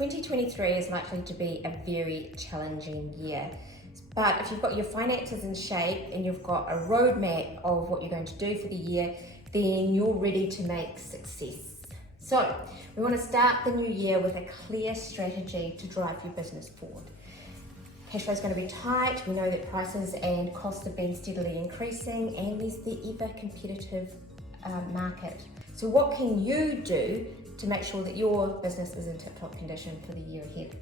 2023 is likely to be a very challenging year. But if you've got your finances in shape and you've got a roadmap of what you're going to do for the year, then you're ready to make success. So we want to start the new year with a clear strategy to drive your business forward. Cashflow is going to be tight. We know that prices and costs have been steadily increasing, and there's the ever competitive market. So what can you do to make sure that your business is in tip-top condition for the year ahead?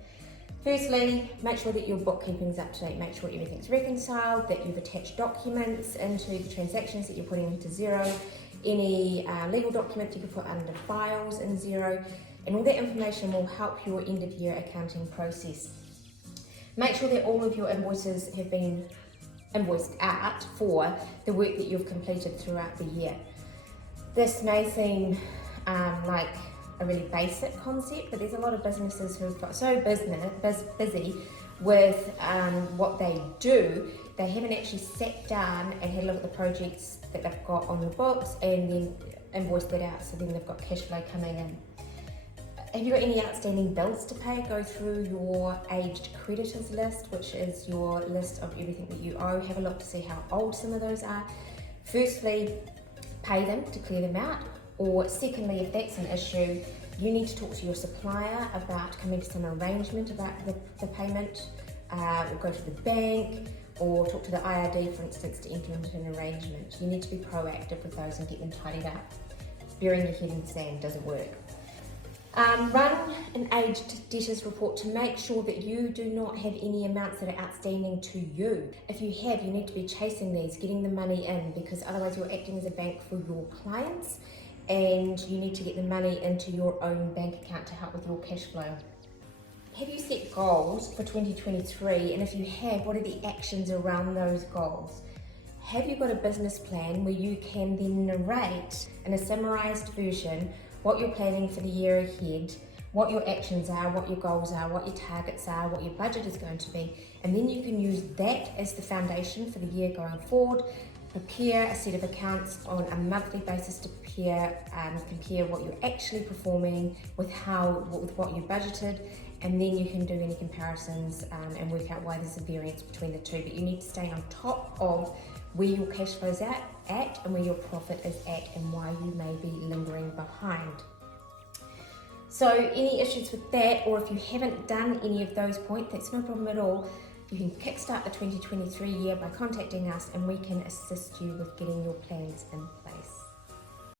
Firstly, make sure that your bookkeeping's up to date. Make sure everything's reconciled, that you've attached documents into the transactions that you're putting into Xero. Any legal documents you can put under files in Xero, and all that information will help your end of year accounting process. Make sure that all of your invoices have been invoiced out for the work that you've completed throughout the year. This may seem like a really basic concept, but there's a lot of businesses who've got so busy with what they do, they haven't actually sat down and had a look at the projects that they've got on the books and then invoiced that out, so then they've got cash flow coming in. Have you got any outstanding bills to pay? Go through your aged creditors list, which is your list of everything that you owe. Have a look to see how old some of those are. Firstly, pay them to clear them out. Or secondly, if that's an issue, you need to talk to your supplier about coming to some arrangement about the payment, or go to the bank, or talk to the IRD, for instance, to enter into an arrangement. You need to be proactive with those and get them tidied up. Burying your head in sand doesn't work. Run an aged debtors report to make sure that you do not have any amounts that are outstanding to you. If you have, you need to be chasing these, getting the money in, because otherwise you're acting as a bank for your clients, and you need to get the money into your own bank account to help with your cash flow. Have you set goals for 2023? And if you have, what are the actions around those goals? Have you got a business plan where you can then narrate in a summarized version what you're planning for the year ahead, what your actions are, what your goals are, what your targets are, what your budget is going to be, and then you can use that as the foundation for the year going forward. Prepare a set of accounts on a monthly basis to compare what you're actually performing with what you budgeted, and then you can do any comparisons and work out why there's a variance between the two. But you need to stay on top of where your cash flow is at and where your profit is at, and why you may be lingering behind. So any issues with that, or if you haven't done any of those points, that's no problem at all. You can kickstart the 2023 year by contacting us, and we can assist you with getting your plans in place.